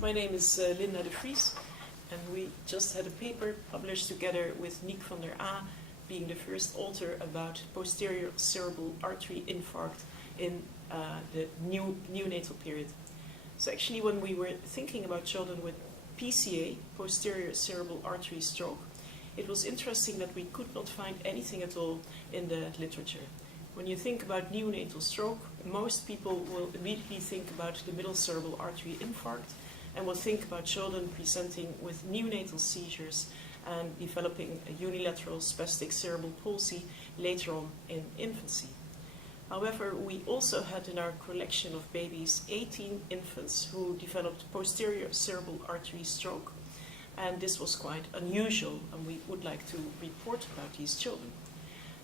My name is Linda de Vries, and we just had a paper published together with Nick van der A, being the first author about posterior cerebral artery infarct in the neonatal period. So actually, when we were thinking about children with PCA, posterior cerebral artery stroke, it was interesting that we could not find anything at all in the literature. When you think about neonatal stroke, most people will immediately think about the middle cerebral artery infarct and will think about children presenting with neonatal seizures and developing a unilateral spastic cerebral palsy later on in infancy. However, we also had in our collection of babies 18 infants who developed posterior cerebral artery stroke, and this was quite unusual, and we would like to report about these children.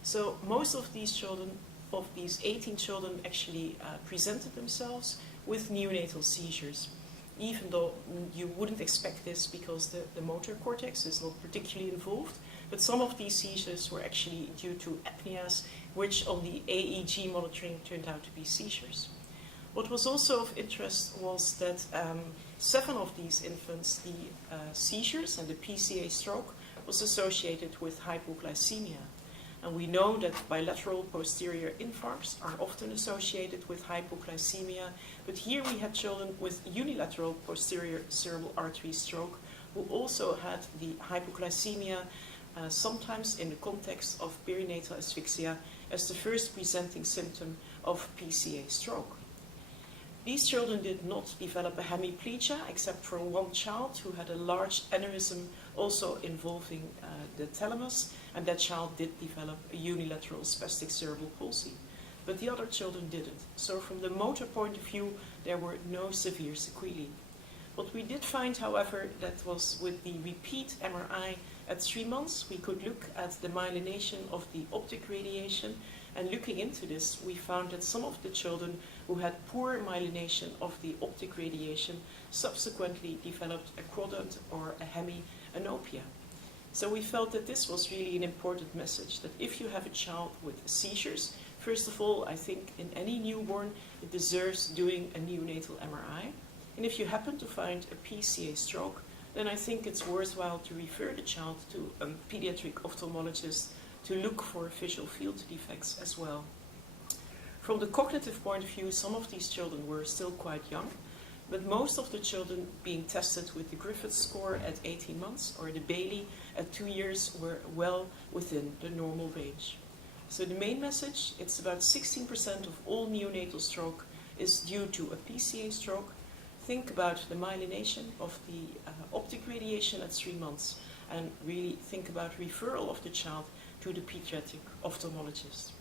So most of these children, of these 18 children, actually presented themselves with neonatal seizures, even though you wouldn't expect this because the motor cortex is not particularly involved. But some of these seizures were actually due to apneas, which on the AEG monitoring turned out to be seizures. What was also of interest was that 7 of these infants, the seizures and the PCA stroke, was associated with hypoglycemia. And we know that bilateral posterior infarcts are often associated with hypoglycemia, but here we had children with unilateral posterior cerebral artery stroke who also had the hypoglycemia, sometimes in the context of perinatal asphyxia, as the first presenting symptom of PCA stroke. These children did not develop a hemiplegia, except for one child who had a large aneurysm also involving the thalamus, and that child did develop a unilateral spastic cerebral palsy. But the other children didn't. So from the motor point of view, there were no severe sequelae. What we did find, however, that was with the repeat MRI at 3 months, we could look at the myelination of the optic radiation, and looking into this, we found that some of the children who had poor myelination of the optic radiation subsequently developed a quadrant or a hemianopia. So we felt that this was really an important message, that if you have a child with seizures, first of all, I think in any newborn, it deserves doing a neonatal MRI. And if you happen to find a PCA stroke, then I think it's worthwhile to refer the child to a pediatric ophthalmologist to look for visual field defects as well. From the cognitive point of view, some of these children were still quite young, but most of the children being tested with the Griffith score at 18 months or the Bailey at 2 years were well within the normal range. So the main message, it's about 16% of all neonatal stroke is due to a PCA stroke. Think about the myelination of the optic radiation at 3 months, and really think about referral of the child to the pediatric ophthalmologist.